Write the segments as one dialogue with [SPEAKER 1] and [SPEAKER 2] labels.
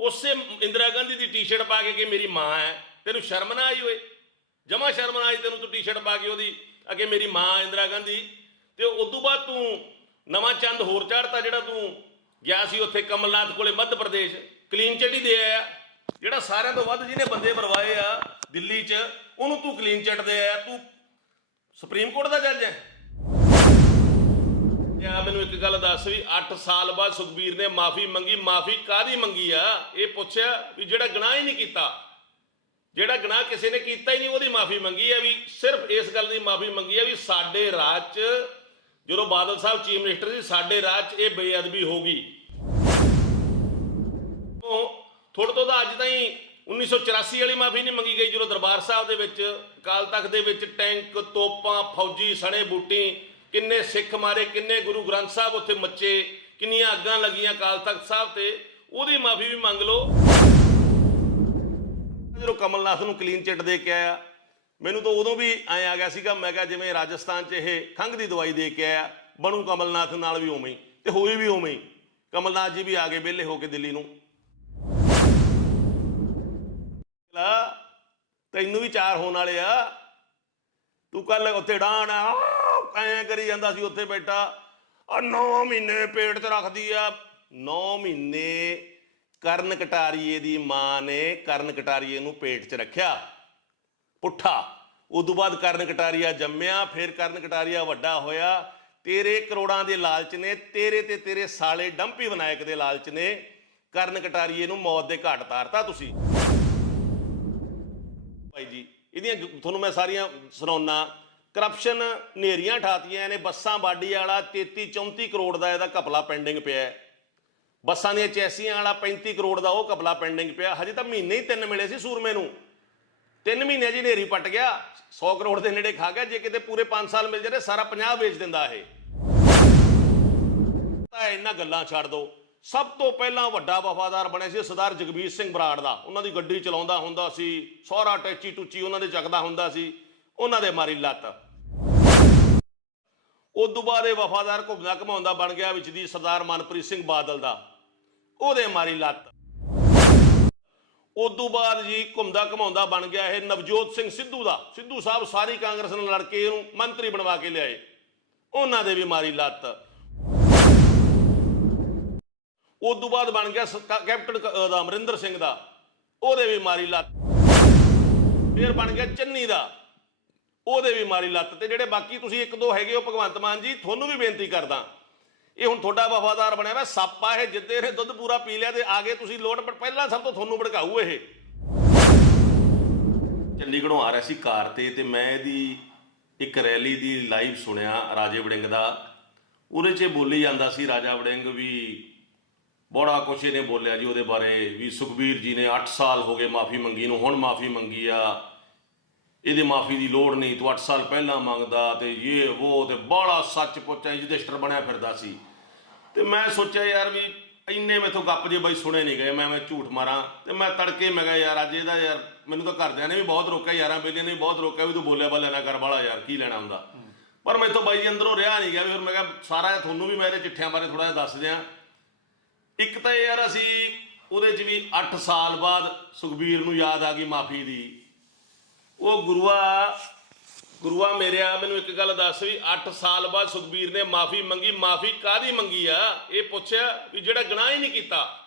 [SPEAKER 1] ਉਸੇ ਇੰਦਰਾ ਗਾਂਧੀ ਦੀ ਟੀ-ਸ਼ਰਟ ਪਾ ਕੇ ਕਿ ਮੇਰੀ ਮਾਂ ਹੈ, ਤੈਨੂੰ ਸ਼ਰਮ ਨਾ ਆਈ ਓਏ ਜਮਾ ਸ਼ਰਮ ਨਾ ਆਈ ਤੈਨੂੰ ਤੂੰ ਟੀ-ਸ਼ਰਟ ਪਾ ਕੇ ਉਹਦੀ ਅਗੇ ਮੇਰੀ ਮਾਂ ਇੰਦਰਾ ਗਾਂਧੀ। ਤੇ ਉਸ ਤੋਂ ਬਾਅਦ ਤੂੰ ਨਵਾਂ ਚੰਦ ਹੋਰ ਚੜਤਾ ਜਿਹੜਾ ਤੂੰ ਗਿਆ ਸੀ ਉੱਥੇ ਕਮਲਨਾਥ ਕੋਲੇ ਮੱਧ ਪ੍ਰਦੇਸ਼, ਕਲੀਨ ਚਿੱਟ ਹੀ ਦੇ ਆਇਆ। ਜਿਹੜਾ ਸਾਰਿਆਂ ਤੋਂ ਵੱਧ ਜਿਹਨੇ ਬੰਦੇ ਮਰਵਾਏ ਆ, ਦਿੱਲੀ 'ਚ, ਉਹਨੂੰ ਤੂੰ ਕਲੀਨ ਚਿੱਟ ਦੇ ਆਇਆ। ਤੂੰ ਸੁਪਰੀਮ ਕੋਰਟ ਦਾ ਜੱਜ ਹੈ। ਯਾ ਮੈਨੂੰ ਇੱਕ ਗੱਲ ਦੱਸ ਵੀ 8 ਸਾਲ ਬਾਅਦ ਸੁਖਬੀਰ ਨੇ ਮਾਫੀ ਮੰਗੀ, ਮਾਫੀ ਕਾਦੀ ਮੰਗੀ ਆ? ਇਹ ਪੁੱਛਿਆ ਵੀ ਜਿਹੜਾ ਗੁਨਾਹ ਹੀ ਨਹੀਂ ਕੀਤਾ। ਜਿਹੜਾ ਗੁਨਾਹ ਕਿਸੇ ਨੇ ਕੀਤਾ ਹੀ ਨਹੀਂ, ਉਹਦੀ ਮਾਫੀ ਮੰਗੀ ਹੈ ਵੀ ਸਿਰਫ ਇਸ ਗੱਲ ਦੀ ਮਾਫੀ ਮੰਗੀ ਹੈ ਵੀ ਸਾਡੇ ਰਾਜ 'ਚ ਜਦੋਂ ਬਾਦਲ ਸਾਹਿਬ ਚੀਫ ਮਿਨਿਸਟਰ ਸੀ, ਸਾਡੇ ਰਾਜ 'ਚ ਇਹ ਬੇਅਦਬੀ ਹੋ ਗਈ। ਉਹ ਥੋੜਾ ਤੋਂ ਤਾਂ ਅੱਜ ਤਾਈਂ 1984 ਵਾਲੀ ਮਾਫੀ ਨਹੀਂ ਮੰਗੀ ਗਈ, ਜਦੋਂ ਦਰਬਾਰ ਸਾਹਿਬ ਦੇ ਵਿੱਚ, ਅਕਾਲ ਤਖਤ ਦੇ ਵਿੱਚ ਟੈਂਕ, ਤੋਪਾਂ, ਫੌਜੀ ਸਣੇ, ਬੂਟੀ ਕਿੰਨੇ ਸਿੱਖ ਮਾਰੇ, ਕਿੰਨੇ ਗੁਰੂ ਗ੍ਰੰਥ ਸਾਹਿਬ ਉੱਥੇ ਮੱਚੇ, ਕਿੰਨੀਆਂ ਅੱਗਾਂ ਲੱਗੀਆਂ ਅਕਾਲ ਤਖਤ ਸਾਹਿਬ ਤੇ, ਉਹਦੀ ਮਾਫੀ ਵੀ ਮੰਗ ਲਓ। ਜਦੋਂ ਕਮਲਨਾਥ ਨੂੰ ਕਲੀਨ ਚਿੱਟ ਦੇ ਕੇ ਆਇਆ, ਮੈਨੂੰ ਤਾਂ ਉਦੋਂ ਵੀ ਐ ਆ ਗਿਆ ਸੀਗਾ, ਮੈਂ ਕਿਹਾ ਜਿਵੇਂ ਰਾਜਸਥਾਨ 'ਚ ਇਹ ਖੰਘ ਦੀ ਦਵਾਈ ਦੇ ਕੇ ਆਇਆ, ਬਣੂ ਕਮਲਨਾਥ ਨਾਲ ਵੀ ਉਵੇਂ ਤੇ ਹੋਈ ਵੀ ਉਵੇਂ ਕਮਲਨਾਥ ਜੀ ਵੀ ਆ ਗਏ ਵਿਹਲੇ ਹੋ ਕੇ ਦਿੱਲੀ ਨੂੰ। ਤੈਨੂੰ ਵੀ ਚਾਰ ਹੋਣ ਵਾਲੇ ਆ। ਤੂੰ ਕੱਲ ਉੱਥੇ ਡਾਣ ਐ ਕਰੀ ਜਾਂਦਾ ਸੀ ਉੱਥੇ ਬੈਠਾ। ਆ 9 ਮਹੀਨੇ ਪੇਟ 'ਚ ਰੱਖਦੀ ਆ। 9 ਮਹੀਨੇ ਕਰਨ ਕਟਾਰੀਏ ਦੀ ਮਾਂ ਨੇ ਕਰਨ ਕਟਾਰੀਏ ਨੂੰ ਪੇਟ 'ਚ ਰੱਖਿਆ। ਪੁੱਠਾ। ਉਦੋਂ ਬਾਅਦ ਕਰਨ ਕਟਾਰੀਆ ਜੰਮਿਆ, ਫਿਰ ਕਰਨ ਕਟਾਰੀਆ ਵੱਡਾ ਹੋਇਆ। ਤੇਰੇ ਕਰੋੜਾਂ ਦੇ ਲਾਲਚ ਨੇ, ਤੇਰੇ ਤੇ ਤੇਰੇ ਸਾਲੇ ਡੰਪੀ ਵਿਨਾਇਕ ਦੇ ਲਾਲਚ ਨੇ, ਕਰਨ ਕਟਾਰੀਏ ਨੂੰ ਮੌਤ ਦੇ ਘਾਟ ਤਾਰਤਾ ਤੁਸੀਂ। ਭਾਈ ਜੀ, ਇਹਦੀਆਂ ਤੁਹਾਨੂੰ ਮੈਂ ਸਾਰੀਆਂ ਸੁਣਾਉਣਾ ਕਰਪਸ਼ਨ ਨੇਰੀਆਂ ਠਾਤੀਆਂ ਨੇ ਬੱਸਾਂ ਬਾਡੀ ਵਾਲਾ 33 34 ਕਰੋੜ ਦਾ ਇਹਦਾ ਘਪਲਾ ਪੈਂਡਿੰਗ ਪਿਆ ਹੈ। ਬੱਸਾਂ ਦੀਆਂ ਚੈਸੀਆਂ ਵਾਲਾ 35 ਕਰੋੜ ਦਾ ਉਹ ਘਪਲਾ ਪੈਂਡਿੰਗ ਪਿਆ। ਹਜੇ ਤਾਂ ਮਹੀਨੇ ਹੀ ਤਿੰਨ ਮਿਲੇ ਸੀ ਸੂਰਮੇ ਨੂੰ। ਤਿੰਨ ਮਹੀਨੇ ਜੀ ਨੇਰੀ ਪਟ ਗਿਆ 100 ਕਰੋੜ ਦੇ ਨੇੜੇ ਖਾ ਗਿਆ, ਜੇ ਕਿਤੇ ਪੂਰੇ 5 ਸਾਲ ਮਿਲ ਜਾਂਦੇ, ਸਾਰਾ 50 ਵੇਚ ਦਿੰਦਾ ਇਹ। ਤਾਂ ਇਹਨਾਂ ਗੱਲਾਂ ਛੱਡ ਦੋ। ਸਭ ਤੋਂ ਪਹਿਲਾਂ ਵੱਡਾ ਵਫਾਦਾਰ ਬਣਿਆ ਸੀ ਸਰਦਾਰ ਜਗਬੀਰ ਸਿੰਘ ਬਰਾੜ ਦਾ। ਉਹਨਾਂ ਦੀ ਗੱਡੀ ਚਲਾਉਂਦਾ ਹੁੰਦਾ ਸੀ, ਸਹੁਰਾ ਟੈਚੀ ਟੁੱਚੀ ਉਹਨਾਂ ਦੇ ਚੱਕਦਾ ਹੁੰਦਾ ਸੀ, ਉਹਨਾਂ ਦੇ ਮਾਰੀ ਲੱਤ। ਉਦੋਂ ਬਾਅਦ ਇਹ ਵਫਾਦਾਰ ਘੁੰਮਦਾ ਘਮਾਉਂਦਾ ਬਣ ਗਿਆ ਵਿੱਚ ਦੀ ਸਰਦਾਰ ਮਨਪ੍ਰੀਤ ਸਿੰਘ ਬਾਦਲ ਦਾ। ਉਹਦੇ ਮਾਰੀ ਲੱਤ। ਉਦੋਂ ਬਾਅਦ ਜੀ ਘੁੰਮਦਾ ਘਮਾਉਂਦਾ ਬਣ ਗਿਆ ਇਹ ਨਵਜੋਤ ਸਿੰਘ ਸਿੱਧੂ ਦਾ। ਸਿੱਧੂ ਸਾਹਿਬ ਸਾਰੀ ਕਾਂਗਰਸ ਨਾਲ ਲੜ ਕੇ ਇਹਨੂੰ ਮੰਤਰੀ ਬਣਵਾ ਕੇ ਲਿਆਏ। ਉਹਨਾਂ ਦੇ ਵੀ ਮਾਰੀ ਲੱਤ। ਉਦੋਂ ਬਾਅਦ ਬਣ ਗਿਆ ਕੈਪਟਨ ਕ- ਅਮਰਿੰਦਰ ਸਿੰਘ ਦਾ। ਉਹਦੇ ਵੀ ਮਾਰੀ ਲੱਤ। ਫਿਰ ਬਣ ਗਿਆ ਚੰਨੀ ਦਾ। ਉਹਦੇ ਵੀ ਮਾਰੀ ਲੱਤ ਤੇ ਜਿਹੜੇ ਬਾਕੀ ਤੁਸੀਂ ਇੱਕ ਦੋ ਹੈਗੇ ਹੋ, ਭਗਵੰਤ ਮਾਨ ਜੀ, ਤੁਹਾਨੂੰ ਵੀ ਬੇਨਤੀ ਕਰਦਾ। ਇਹ ਹੁਣ ਤੁਹਾਡਾ ਵਫਾਦਾਰ ਬਣਿਆ ਵਾ, ਸੱਪ ਆ ਇਹ ਜਿੱਦੇ ਨੇ ਦੁੱਧ ਪੂਰਾ ਪੀ ਲਿਆ ਤੇ ਆ ਤੁਸੀਂ ਲੋਟ, ਪਰ ਪਹਿਲਾਂ ਸਭ ਤੋਂ ਤੁਹਾਨੂੰ ਭੜਕਾਊ ਇਹ। ਚੰਡੀਗੜ੍ਹੋਂ ਆ ਰਿਹਾ ਸੀ ਕਾਰ ਤੇ ਤੇ ਮੈਂ ਇਹਦੀ ਇੱਕ ਰੈਲੀ ਦੀ ਲਾਈਵ ਸੁਣਿਆ ਰਾਜੇ ਵੜਿੰਗ ਦਾ। ਉਹਦੇ 'ਚ ਇਹ ਬੋਲੀ ਜਾਂਦਾ ਸੀ, ਰਾਜਾ ਵੜਿੰਗ ਵੀ ਬੜਾ ਕੁਛ ਇਹਨੇ ਬੋਲਿਆ ਜੀ ਉਹਦੇ ਬਾਰੇ, ਵੀ ਸੁਖਬੀਰ ਜੀ ਨੇ 8 ਸਾਲ ਹੋ ਗਏ ਮਾਫੀ ਮੰਗੀ ਨੂੰ, ਹੁਣ ਮਾਫੀ ਮੰਗੀ ਆ। ਇਹਦੇ ਮਾਫੀ ਦੀ ਲੋੜ ਨਹੀਂ, ਤੂੰ 8 ਸਾਲ ਪਹਿਲਾਂ ਮੰਗਦਾ ਤੇ ਇਹ, ਉਹ ਤੇ ਬੜਾ ਸੱਚ ਪੁੱਛਾ ਯੁਧਿਸ਼ਟਰ ਬਣਿਆ ਫਿਰਦਾ ਸੀ। ਤੇ ਮੈਂ ਸੋਚਿਆ ਯਾਰ ਵੀ ਇੰਨੇ ਮੈਥੋਂ ਗੱਪ ਜੇ ਬਾਈ ਸੁਣੇ ਨਹੀਂ ਗਏ, ਮੈਂ ਮੈਂ ਝੂਠ ਮਾਰਾਂ। ਤੇ ਮੈਂ ਤੜਕੇ ਮੈਂ ਕਿਹਾ ਯਾਰ, ਅੱਜ ਇਹਦਾ ਯਾਰ ਮੈਨੂੰ ਤਾਂ ਘਰਦਿਆਂ ਨੇ ਵੀ ਬਹੁਤ ਰੋਕਿਆ, ਯਾਰਾਂ ਬੇਲੀਆਂ ਨੇ ਵੀ ਬਹੁਤ ਰੋਕਿਆ ਵੀ ਤੂੰ ਬੋਲਿਆ ਬੱਲੇ ਨਾ ਕਰ ਵਾਲਾ ਯਾਰ, ਕੀ ਲੈਣਾ ਹੁੰਦਾ। ਪਰ ਮੈਥੋਂ ਬਾਈ ਜੀ ਅੰਦਰੋਂ ਰਿਹਾ ਨਹੀਂ ਗਿਆ ਵੀ ਫਿਰ ਮੈਂ ਕਿਹਾ ਸਾਰਾ ਤੁਹਾਨੂੰ ਵੀ ਮੈਂ ਇਹਦੇ ਚਿੱਠਿਆਂ ਬਾਰੇ ਥੋੜਾ ਜਿਹਾ ਦੱਸ ਦਿਆਂ। ਇੱਕ ਤਾਂ ਯਾਰ ਅਸੀਂ ਉਹਦੇ 'ਚ ਵੀ 8 ਸਾਲ ਬਾਅਦ ਸੁਖਬੀਰ ਨੂੰ ਯਾਦ ਆ ਗਈ ਮਾਫੀ ਦੀ। ਉਹ ਗੁਰੂਆ ਗੁਰੂਆ ਮੇਰਿਆ ਮੈਨੂੰ ਇੱਕ ਗੱਲ ਦੱਸ ਵੀ 8 ਸਾਲ ਬਾਅਦ ਸੁਖਬੀਰ ਨੇ ਮਾਫੀ ਮੰਗੀ, ਮਾਫੀ ਕਾਦੀ ਮੰਗੀ ਆ? ਇਹ ਪੁੱਛਿਆ ਵੀ ਜਿਹੜਾ ਗੁਨਾਹ ਹੀ ਨਹੀਂ ਕੀਤਾ।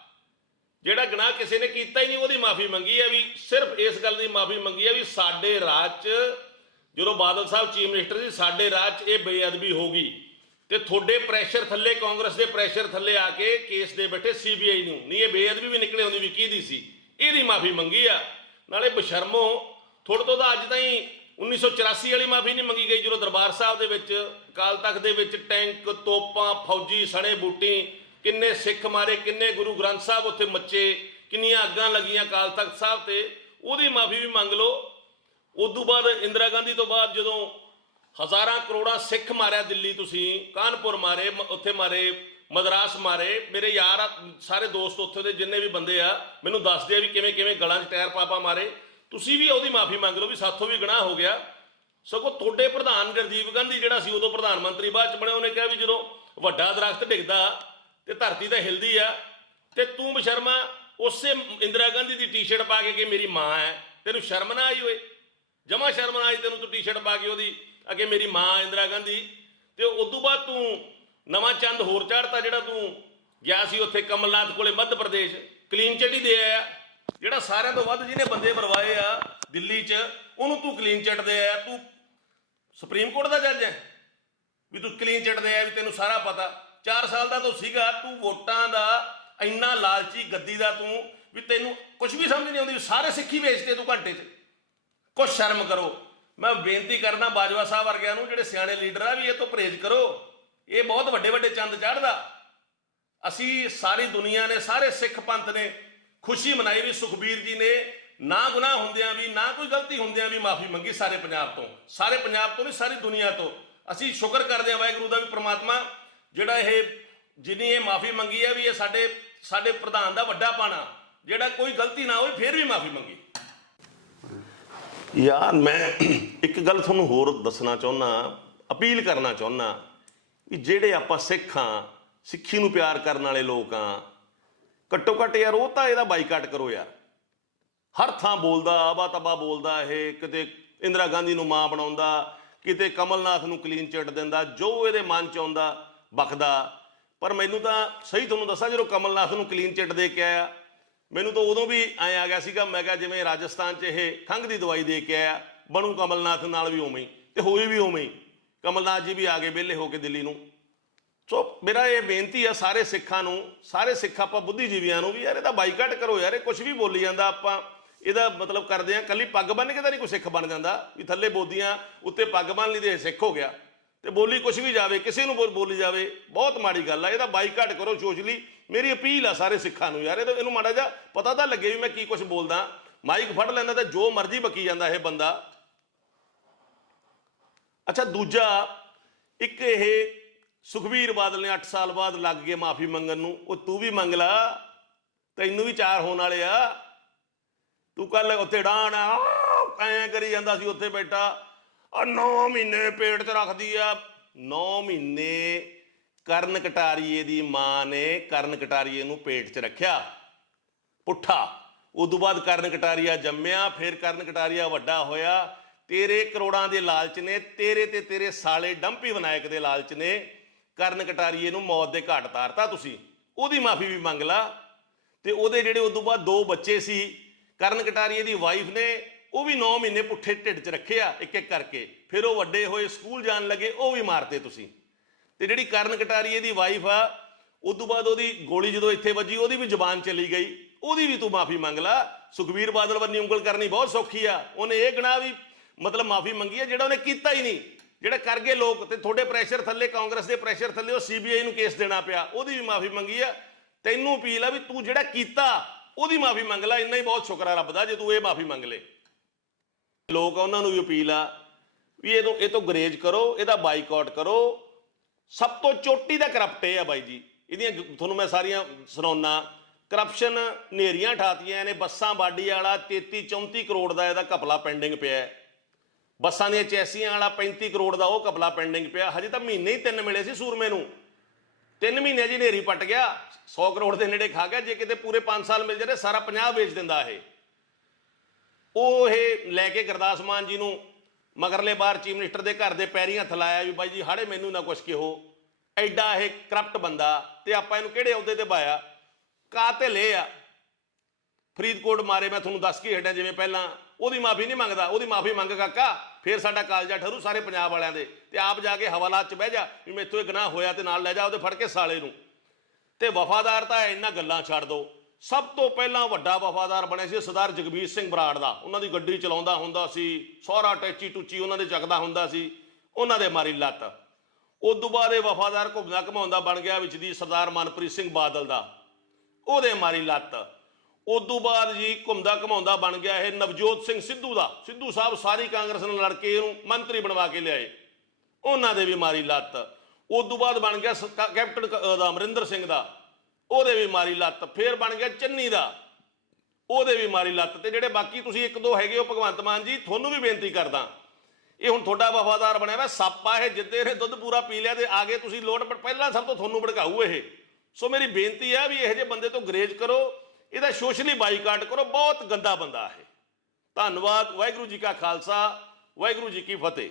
[SPEAKER 1] ਜਿਹੜਾ ਗੁਨਾਹ ਕਿਸੇ ਨੇ ਕੀਤਾ ਹੀ ਨਹੀਂ, ਉਹਦੀ ਮਾਫੀ ਮੰਗੀ ਹੈ ਵੀ ਸਿਰਫ ਇਸ ਗੱਲ ਦੀ ਮਾਫੀ ਮੰਗੀ ਆ ਵੀ ਸਾਡੇ ਰਾਜ 'ਚ, ਜਦੋਂ ਬਾਦਲ ਸਾਹਿਬ ਚੀਫ ਮਿਨਿਸਟਰ ਸੀ, ਸਾਡੇ ਰਾਜ 'ਚ ਇਹ ਬੇਅਦਬੀ ਹੋ ਗਈ। ਤੇ ਤੁਹਾਡੇ ਪ੍ਰੈਸ਼ਰ ਥੱਲੇ, ਕਾਂਗਰਸ ਦੇ ਪ੍ਰੈਸ਼ਰ ਥੱਲੇ ਆ ਕੇ ਕੇਸ ਦੇ ਬੈਠੇ ਸੀਬੀਆਈ ਨੂੰ। ਨਹੀਂ, ਇਹ ਬੇਅਦਬੀ ਵੀ ਨਿਕਲੇ ਆਉਂਦੀ ਵੀ ਕਿਹਦੀ ਸੀ? ਇਹਦੀ ਮਾਫੀ ਮੰਗੀ ਆ। ਨਾਲੇ ਬਸ਼ਰਮੋ ਥੋੜਾ ਤੋਂ ਤਾਂ ਅੱਜ ਤਾਈਂ 1984 ਵਾਲੀ ਮਾਫੀ ਨਹੀਂ ਮੰਗੀ ਗਈ ਜਦੋਂ ਦਰਬਾਰ ਸਾਹਿਬ ਦੇ ਵਿੱਚ, ਅਕਾਲ ਤਖਤ ਦੇ ਵਿੱਚ ਟੈਂਕ, ਤੋਪਾਂ, ਫੌਜੀ ਸਣੇ, ਬੂਟੀ, ਕਿੰਨੇ ਸਿੱਖ ਮਾਰੇ, ਕਿੰਨੇ ਗੁਰੂ ਗ੍ਰੰਥ ਸਾਹਿਬ ਉੱਥੇ ਮੱਚੇ, ਕਿੰਨੀਆਂ ਅੱਗਾਂ ਲੱਗੀਆਂ ਅਕਾਲ ਤਖਤ ਸਾਹਿਬ ਤੇ, ਉਹਦੀ ਮਾਫੀ ਵੀ ਮੰਗ ਲਓ। ਉਦੋਂ ਬਾਅਦ ਇੰਦਰਾ ਗਾਂਧੀ ਤੋਂ ਬਾਅਦ ਜਦੋਂ ਹਜ਼ਾਰਾਂ ਕਰੋੜਾਂ ਸਿੱਖ ਮਾਰਿਆ ਦਿੱਲੀ ਤੁਸੀਂ, ਕਾਨਪੁਰ ਮਾਰੇ ਉੱਥੇ ਮਾਰੇ, ਮਦਰਾਸ ਮਾਰੇ, ਮੇਰੇ ਯਾਰ ਸਾਰੇ ਦੋਸਤ ਉੱਥੇ ਦੇ ਜਿੰਨੇ ਵੀ ਬੰਦੇ ਆ, ਮੈਨੂੰ ਦੱਸਦੇ ਆ ਵੀ ਕਿਵੇਂ ਕਿਵੇਂ ਗਲਾਂ 'ਚ ਟਾਇਰ ਪਾਪਾ ਮਾਰੇ। ਤੁਸੀਂ ਵੀ ਉਹਦੀ ਮਾਫੀ ਮੰਗ ਲਓ ਵੀ ਸਾਥੋਂ ਵੀ ਗੁਨਾਹ ਹੋ ਗਿਆ। ਸਗੋਂ ਤੁਹਾਡੇ ਪ੍ਰਧਾਨ ਗੁਰਦੀਪ ਗਾਂਧੀ ਜਿਹੜਾ ਸੀ ਉਦੋਂ ਪ੍ਰਧਾਨ ਮੰਤਰੀ ਬਾਅਦ ਚ ਬਣਿਆ ਉਹਨੇ ਕਿਹਾ ਵੀ ਜਦੋਂ ਵੱਡਾ ਦਰਖਤ ਡਿੱਗਦਾ ਤੇ ਧਰਤੀ ਤਾਂ ਹਿਲਦੀ ਆ, ਤੇ ਤੂੰ ਬਸ਼ਰਮਾ ਉਸੇ ਇੰਦਰਾ ਗਾਂਧੀ ਦੀ ਟੀ-ਸ਼ਰਟ ਪਾ ਕੇ ਕਿ ਮੇਰੀ ਮਾਂ ਹੈ, ਤੈਨੂੰ ਸ਼ਰਮ ਨਾ ਆਈ ਓਏ ਜਮਾ ਸ਼ਰਮ ਨਾ ਆਈ ਤੈਨੂੰ ਤੂੰ ਟੀ-ਸ਼ਰਟ ਪਾ ਕੇ ਉਹਦੀ, ਅੱਗੇ ਮੇਰੀ ਮਾਂ ਇੰਦਰਾ ਗਾਂਧੀ। ਤੇ ਉਸ ਤੋਂ ਬਾਅਦ ਤੂੰ ਨਵਾਂ ਚੰਦ ਹੋਰ ਚੜ੍ਹਤਾ ਜਿਹੜਾ ਤੂੰ ਗਿਆ ਸੀ ਉੱਥੇ ਕਮਲਨਾਥ ਕੋਲੇ ਮੱਧ ਪ੍ਰਦੇਸ਼, ਕਲੀਨ ਚਿੱਟ ਹੀ ਦੇ ਆਇਆ। ਜਿਹੜਾ ਸਾਰਿਆਂ ਤੋਂ ਵੱਧ ਜਿਹਨੇ ਬੰਦੇ ਮਰਵਾਏ ਆ ਦਿੱਲੀ 'ਚ, ਉਹਨੂੰ ਤੂੰ ਕਲੀਨ ਚਿੱਟ ਦੇ ਆਇਆ ਤੂੰ ਸੁਪਰੀਮ ਕੋਰਟ ਦਾ ਜੱਜ ਹੈ ਵੀ ਤੂੰ ਕਲੀਨ ਚਿੱਟ ਦੇ ਆਇਆ ਵੀ ਤੈਨੂੰ ਸਾਰਾ ਪਤਾ। 4 ਸਾਲ ਦਾ ਤੂੰ ਸੀਗਾ, ਤੂੰ ਵੋਟਾਂ ਦਾ ਇੰਨਾ ਲਾਲਚੀ ਗੱਦੀ ਦਾ ਤੂੰ, ਵੀ ਤੈਨੂੰ ਕੁਝ ਵੀ ਸਮਝ ਨਹੀਂ ਆਉਂਦੀ ਸਾਰੇ ਸਿੱਖੀ ਵੇਚਦੇ ਤੂੰ ਘੰਟੇ 'ਚ। ਕੁਛ ਸ਼ਰਮ ਕਰੋ। ਮੈਂ ਬੇਨਤੀ ਕਰਦਾ ਬਾਜਵਾ ਸਾਹਿਬ ਵਰਗਿਆਂ ਨੂੰ, ਜਿਹੜੇ ਸਿਆਣੇ ਲੀਡਰ ਆ, ਵੀ ਇਹ ਤੋਂ ਪਰਹੇਜ਼ ਕਰੋ। ਇਹ ਬਹੁਤ ਵੱਡੇ ਵੱਡੇ ਚੰਦ ਚੜਦਾ ਅਸੀਂ ਸਾਰੀ ਦੁਨੀਆ ਨੇ, ਸਾਰੇ ਸਿੱਖ ਪੰਥ ਨੇ ਖੁਸ਼ੀ ਮਨਾਈ ਵੀ ਸੁਖਬੀਰ ਜੀ ਨੇ, ਨਾ ਗੁਨਾਹ ਹੁੰਦਿਆਂ ਵੀ, ਨਾ ਕੋਈ ਗਲਤੀ ਹੁੰਦਿਆਂ ਵੀ ਮਾਫੀ ਮੰਗੀ ਸਾਰੇ ਪੰਜਾਬ ਤੋਂ। ਸਾਰੇ ਪੰਜਾਬ ਤੋਂ ਨਹੀਂ, ਸਾਰੀ ਦੁਨੀਆ ਤੋਂ। ਅਸੀਂ ਸ਼ੁਕਰ ਕਰਦੇ ਹਾਂ ਵਾਹਿਗੁਰੂ ਦਾ ਵੀ ਪ੍ਰਮਾਤਮਾ ਜਿਹੜਾ ਇਹ ਜਿਨੀ ਇਹ ਮਾਫੀ ਮੰਗੀ ਹੈ ਵੀ ਇਹ ਸਾਡੇ ਸਾਡੇ ਪ੍ਰਧਾਨ ਦਾ ਵੱਡਾ ਪਾਣਾ। ਜਿਹੜਾ ਕੋਈ ਗਲਤੀ ਨਾ ਹੋਵੇ, ਫਿਰ ਵੀ ਮਾਫੀ ਮੰਗੀ। ਯਾਰ, ਮੈਂ ਇੱਕ ਗੱਲ ਤੁਹਾਨੂੰ ਹੋਰ ਦੱਸਣਾ ਚਾਹੁੰਦਾ ਅਪੀਲ ਕਰਨਾ ਚਾਹੁੰਦਾ ਵੀ ਜਿਹੜੇ ਆਪਾਂ ਸਿੱਖ ਸਿੱਖਾਂ ਸਿੱਖੀ ਨੂੰ ਪਿਆਰ ਕਰਨ ਵਾਲੇ ਲੋਕ ਆ ਘੱਟੋ ਘੱਟ ਯਾਰ ਉਹ ਤਾਂ ਇਹਦਾ ਬਾਈਕਾਟ ਕਰੋ ਯਾਰ। ਹਰ ਥਾਂ ਬੋਲਦਾ ਆਬਾ ਤਬਾ ਬੋਲਦਾ ਇਹ, ਕਿਤੇ ਇੰਦਰਾ ਗਾਂਧੀ ਨੂੰ ਮਾਂ ਬਣਾਉਂਦਾ, ਕਿਤੇ ਕਮਲਨਾਥ ਨੂੰ ਕਲੀਨ ਚਿੱਟ ਦਿੰਦਾ, ਜੋ ਇਹਦੇ ਮਨ ਚ ਆਉਂਦਾ, ਬਖਦਾ। ਪਰ ਮੈਨੂੰ ਤਾਂ ਸਹੀ ਤੁਹਾਨੂੰ ਦੱਸਾਂ, ਜਦੋਂ ਕਮਲਨਾਥ ਨੂੰ ਕਲੀਨ ਚਿੱਟ ਦੇ ਕੇ ਆਇਆ, ਮੈਨੂੰ ਤਾਂ ਉਦੋਂ ਵੀ ਐ ਆ ਗਿਆ ਸੀਗਾ, ਮੈਂ ਕਿਹਾ ਜਿਵੇਂ ਰਾਜਸਥਾਨ 'ਚ ਇਹ ਖੰਘ ਦੀ ਦਵਾਈ ਦੇ ਕੇ ਆਇਆ, ਬਣੂ ਕਮਲਨਾਥ ਨਾਲ ਵੀ ਉਵੇਂ ਹੀ, ਤੇ ਹੋਈ ਵੀ ਉਵੇਂ ਕਮਲਨਾਥ ਜੀ ਵੀ ਆ ਗਏ ਵਿਹਲੇ ਹੋ ਕੇ ਦਿੱਲੀ ਨੂੰ। ਸੋ ਮੇਰਾ ਇਹ ਬੇਨਤੀ ਆ ਸਾਰੇ ਸਿੱਖਾਂ ਨੂੰ, ਸਾਰੇ ਸਿੱਖ ਆਪਾਂ ਬੁੱਧੀਜੀਵੀਆਂ ਨੂੰ ਵੀ ਯਾਰ ਇਹਦਾ ਬਾਈਕਾਟ ਕਰੋ ਯਾਰ, ਇਹ ਕੁਝ ਵੀ ਬੋਲੀ ਜਾਂਦਾ ਆਪਾਂ, ਇਹਦਾ ਮਤਲਬ ਕਰਦੇ ਆ ਕੱਲੀ ਪੱਗ ਬੰਨ ਕੇ ਤਾਂ ਨਹੀਂ ਕੋਈ ਸਿੱਖ ਬਣ ਜਾਂਦਾ, ਵੀ ਥੱਲੇ ਬੋਦੀਆਂ ਉੱਤੇ ਪੱਗ ਬੰਨ ਲਈ ਤੇ ਸਿੱਖ ਹੋ ਗਿਆ। ਤੇ ਬੋਲੀ ਕੁਝ ਵੀ ਜਾਵੇ, ਕਿਸੇ ਨੂੰ ਬੋਲ- ਬੋਲੀ ਜਾਵੇ, ਬਹੁਤ ਮਾੜੀ ਗੱਲ ਆ, ਇਹਦਾ ਬਾਈਕਾਟ ਕਰੋ ਸੋਸ਼ਲੀ। ਮੇਰੀ ਅਪੀਲ ਆ ਸਾਰੇ ਸਿੱਖਾਂ ਨੂੰ ਯਾਰ, ਇਹਦਾ- ਇਹਨੂੰ ਮਾੜਾ ਜਿਹਾ ਪਤਾ ਤਾਂ ਲੱਗੇ ਵੀ ਮੈਂ ਕੀ ਕੁਝ ਬੋਲਦਾ, ਮਾਈਕ ਫੜ ਲੈਂਦਾ ਤਾਂ ਜੋ ਮਰਜ਼ੀ ਬਕੀ ਜਾਂਦਾ ਇਹ ਬੰਦਾ। ਅੱਛਾ, ਦੂਜਾ, ਇੱਕ ਇਹ ਸੁਖਵੀਰ ਬਾਦਲ ਨੇ 8 ਸਾਲ ਬਾਅਦ ਲੱਗ ਗਏ ਮਾਫੀ ਮੰਗਣ ਨੂੰ। ਉਹ ਤੂੰ ਵੀ ਮੰਗ ਲਾ। ਤੈਨੂੰ ਵੀ ਚਾਰ ਹੋਣ ਵਾਲੇ ਆ। ਤੂੰ ਕੱਲ ਉੱਥੇ ਡਾਣ ਐ ਕਰੀ ਜਾਂਦਾ ਸੀ ਉੱਥੇ ਬੈਠਾ। ਆ 9 ਮਹੀਨੇ ਪੇਟ 'ਚ ਰੱਖਦੀ ਆ। 9 ਮਹੀਨੇ ਕਰਨ ਕਟਾਰੀਏ ਦੀ ਮਾਂ ਨੇ ਕਰਨ ਕਟਾਰੀਏ ਨੂੰ ਪੇਟ 'ਚ ਰੱਖਿਆ। ਪੁੱਠਾ। ਉਦੋਂ ਬਾਅਦ ਕਰਨ ਕਟਾਰੀਆ ਜੰਮਿਆ, ਫਿਰ ਕਰਨ ਕਟਾਰੀਆ ਵੱਡਾ ਹੋਇਆ। ਤੇਰੇ ਕਰੋੜਾਂ ਦੇ ਲਾਲਚ ਨੇ, ਤੇਰੇ ਤੇ ਤੇਰੇ ਸਾਲੇ ਡੰਪੀ ਵਿਨਾਇਕ ਦੇ ਲਾਲਚ ਨੇ ਕਰਨ ਕਟਾਰੀਏ ਨੂੰ ਮੌਤ ਦੇ ਘਾਟ ਤਾਰਤਾ ਤੁਸੀਂ। ਉਹਦੀ ਮਾਫੀ ਵੀ ਮੰਗ ਲਾ। ਤੇ ਉਹਦੇ ਜਿਹੜੇ ਉਦੋਂ ਬਾਅਦ ਦੋ ਬੱਚੇ ਸੀ, ਕਰਨ ਕਟਾਰੀਏ ਦੀ ਵਾਈਫ ਨੇ, ਉਹ ਵੀ 9 ਮਹੀਨੇ ਪੁੱਠੇ ਢਿੱਡ 'ਚ ਰੱਖਿਆ ਇੱਕ ਇੱਕ ਕਰਕੇ। ਫਿਰ ਉਹ ਵੱਡੇ ਹੋਏ ਸਕੂਲ ਜਾਣ ਲੱਗੇ, ਉਹ ਵੀ ਮਾਰਤੇ ਤੁਸੀਂ। ਤੇ ਜਿਹੜੀ ਕਰਨ ਕਟਾਰੀਏ ਦੀ ਵਾਈਫ ਆ ਉਦੋਂ ਬਾਅਦ ਉਹਦੀ ਗੋਲੀ ਜਦੋਂ ਇੱਥੇ ਵੱਜੀ, ਉਹਦੀ ਵੀ ਜ਼ੁਬਾਨ ਚਲੀ ਗਈ। ਉਹਦੀ ਵੀ ਤੂੰ ਮਾਫੀ ਮੰਗ ਲਾ। ਸੁਖਵੀਰ ਬਾਦਲ ਵਰਨੀ ਉਂਗਲ ਕਰਨੀ ਬਹੁਤ ਸੌਖੀ ਆ। ਉਹਨੇ ਇਹ ਗਣਾ ਵੀ ਮਤਲਬ ਮਾਫੀ ਮੰਗੀ ਆ, ਜਿਹੜਾ ਉਹਨੇ ਕੀਤਾ ਹੀ ਨਹੀਂ। ਜਿਹੜੇ ਕਰ ਗਏ ਲੋਕ ਤੇ ਤੁਹਾਡੇ ਪ੍ਰੈਸ਼ਰ ਥੱਲੇ, ਕਾਂਗਰਸ ਦੇ ਪ੍ਰੈਸ਼ਰ ਥੱਲੇ, ਉਹ ਸੀਬੀਆਈ ਨੂੰ ਕੇਸ ਦੇਣਾ ਪਿਆ। ਉਹਦੀ ਵੀ ਮਾਫੀ ਮੰਗੀ ਆ। ਤੈਨੂੰ ਅਪੀਲ ਆ ਵੀ ਤੂੰ ਜਿਹੜਾ ਕੀਤਾ, ਉਹਦੀ ਮਾਫੀ ਮੰਗ ਲੈ। ਇੰਨਾ ਹੀ ਬਹੁਤ ਸ਼ੁਕਰ ਆ ਰੱਬ ਦਾ, ਜੇ ਤੂੰ ਇਹ ਮਾਫੀ ਮੰਗ ਲੇ। ਲੋਕ ਉਹਨਾਂ ਨੂੰ ਵੀ ਅਪੀਲ ਆ ਵੀ ਇਹ ਤੋਂ ਇਹ ਤੋਂ ਗਰੇਜ ਕਰੋ, ਇਹਦਾ ਬਾਈਕਾਟ ਕਰੋ। ਸਭ ਤੋਂ ਚੋਟੀ ਦਾ ਕਰਪਟ ਇਹ ਆ ਬਾਈ ਜੀ। ਇਹਦੀਆਂ ਤੁਹਾਨੂੰ ਮੈਂ ਸਾਰੀਆਂ ਸੁਣਾਉਣਾ ਕਰਪਸ਼ਨ ਨੇਰੀਆਂ ਠਾਤੀਆਂ ਨੇ, ਬੱਸਾਂ, ਬਾਡੀ ਵਾਲਾ 33 34 ਕਰੋੜ ਦਾ ਇਹਦਾ ਘਪਲਾ ਪੈਂਡਿੰਗ ਪਿਆ ਹੈ। ਬੱਸਾਂ ਦੀਆਂ ਚੈਸੀਆਂ ਵਾਲਾ 35 ਕਰੋੜ ਦਾ ਉਹ ਘਪਲਾ ਪੈਂਡਿੰਗ ਪਿਆ। ਹਜੇ ਤਾਂ ਮਹੀਨੇ ਹੀ ਤਿੰਨ ਮਿਲੇ ਸੀ ਸੂਰਮੇ ਨੂੰ। ਤਿੰਨ ਮਹੀਨੇ ਜੀ ਨੇਰੀ ਪਟ ਗਿਆ 100 ਕਰੋੜ ਦੇ ਨੇੜੇ ਖਾ ਗਿਆ, ਜੇ ਕਿਤੇ ਪੂਰੇ 5 ਸਾਲ ਮਿਲ ਜਾਂਦੇ, ਸਾਰਾ 50 ਵੇਚ ਦਿੰਦਾ ਇਹ। ਉਹ ਇਹ ਲੈ ਕੇ ਗੁਰਦਾਸ ਮਾਨ ਜੀ ਨੂੰ ਮਗਰਲੇ ਬਾਰ ਚੀਫ ਮਿਨਿਸਟਰ ਦੇ ਘਰ ਦੇ ਪੈਰੀਂ ਹੱਥ ਲਾਇਆ ਵੀ ਬਾਈ ਜੀ, ਹਾੜੇ ਮੈਨੂੰ ਨਾ ਕੁਛ ਕਿਹੋ। ਐਡਾ ਇਹ ਕਰਪਟ ਬੰਦਾ ਤੇ ਆਪਾਂ ਇਹਨੂੰ ਕਿਹੜੇ ਅਹੁਦੇ ਤੇ ਪਾਇਆ? ਕਾਤਿਲ ਇਹ ਆ। ਫਰੀਦਕੋਟ ਮਾਰੇ ਮੈਂ ਤੁਹਾਨੂੰ ਦੱਸ ਕੇ ਹਟਿਆ, ਜਿਵੇਂ ਪਹਿਲਾਂ ਉਹਦੀ ਮਾਫੀ ਨਹੀਂ ਮੰਗਦਾ, ਉਹਦੀ ਮਾਫੀ ਮੰਗ ਕਾਕਾ, ਫੇਰ ਸਾਡਾ ਕਾਲਜਾ ਠਰੂ ਸਾਰੇ ਪੰਜਾਬ ਵਾਲਿਆਂ ਦੇ, ਤੇ ਆਪ ਜਾ ਕੇ ਹਵਾਲਾਤ 'ਚ ਬਹਿ ਜਾ ਵੀ ਮੈਥੋਂ ਇਹ ਗੁਨਾਹ ਹੋਇਆ ਤੇ ਨਾਲ ਲੈ ਜਾ ਉਹਦੇ ਫੜ ਕੇ ਸਾਲੇ ਨੂੰ। ਤੇ ਵਫਾਦਾਰ ਤਾਂ ਇਹਨਾਂ ਗੱਲਾਂ ਛੱਡ ਦੋ। ਸਭ ਤੋਂ ਪਹਿਲਾਂ ਵੱਡਾ ਵਫਾਦਾਰ ਬਣਿਆ ਸੀ ਸਰਦਾਰ ਜਗਬੀਰ ਸਿੰਘ ਬਰਾੜ ਦਾ। ਉਹਨਾਂ ਦੀ ਗੱਡੀ ਚਲਾਉਂਦਾ ਹੁੰਦਾ ਸੀ, ਸਹੁਰਾ ਟੈਚੀ ਟੁੱਚੀ ਉਹਨਾਂ ਦੇ ਚੱਕਦਾ ਹੁੰਦਾ ਸੀ, ਉਹਨਾਂ ਦੇ ਮਾਰੀ ਲੱਤ। ਉਦੋਂ ਬਾਅਦ ਇਹ ਵਫਾਦਾਰ ਘੁੰਮਦਾ ਘਮਾਉਂਦਾ ਬਣ ਗਿਆ ਵਿੱਚ ਦੀ ਸਰਦਾਰ ਮਨਪ੍ਰੀਤ ਸਿੰਘ ਬਾਦਲ ਦਾ। ਉਹਦੇ ਮਾਰੀ ਲੱਤ। ਉਦੋਂ ਬਾਅਦ ਜੀ ਘੁੰਮਦਾ ਘਮਾਉਂਦਾ ਬਣ ਗਿਆ ਇਹ ਨਵਜੋਤ ਸਿੰਘ ਸਿੱਧੂ ਦਾ। ਸਿੱਧੂ ਸਾਹਿਬ ਸਾਰੀ ਕਾਂਗਰਸ ਨਾਲ ਲੜ ਕੇ ਇਹਨੂੰ ਮੰਤਰੀ ਬਣਵਾ ਕੇ ਲਿਆਏ। ਉਹਨਾਂ ਦੇ ਵੀ ਮਾਰੀ ਲੱਤ। ਉਦੋਂ ਬਾਅਦ ਬਣ ਗਿਆ ਸ- ਕੈਪਟਨ ਦਾ ਅਮਰਿੰਦਰ ਸਿੰਘ ਦਾ। ਉਹਦੇ ਵੀ ਮਾਰੀ ਲੱਤ। ਫੇਰ ਬਣ ਗਿਆ ਚੰਨੀ ਦਾ। ਉਹਦੇ ਵੀ ਮਾਰੀ ਲੱਤ ਤੇ ਜਿਹੜੇ ਬਾਕੀ ਤੁਸੀਂ ਇੱਕ ਦੋ ਹੈਗੇ ਹੋ, ਭਗਵੰਤ ਮਾਨ ਜੀ, ਤੁਹਾਨੂੰ ਵੀ ਬੇਨਤੀ ਕਰਦਾ। ਇਹ ਹੁਣ ਤੁਹਾਡਾ ਵਫਾਦਾਰ ਬਣਿਆ ਵਾ, ਸੱਪਾ ਇਹ ਜਿੱਦੇ ਨੇ ਦੁੱਧ ਪੂਰਾ ਪੀ ਲਿਆ ਤੇ ਆਗੇ ਤੁਸੀਂ ਲੋਟ, ਪਰ ਪਹਿਲਾਂ ਸਭ ਤੋਂ ਤੁਹਾਨੂੰ ਭੜਕਾਊ ਇਹ। ਸੋ ਮੇਰੀ ਬੇਨਤੀ ਹੈ ਵੀ ਇਹੋ ਜਿਹੇ ਬੰਦੇ ਤੋਂ ਗਰੇਜ ਕਰੋ। ਇਹਦਾ ਸੋਸ਼ਲੀ ਬਾਈਕਾਟ ਕਰੋ, ਬਹੁਤ ਗੰਦਾ ਬੰਦਾ ਹੈ ਧੰਨਵਾਦ, ਵਾਹਿਗੁਰੂ ਜੀ ਕਾ ਖਾਲਸਾ, ਵਾਹਿਗੁਰੂ ਜੀ ਕੀ ਫਤਿਹ।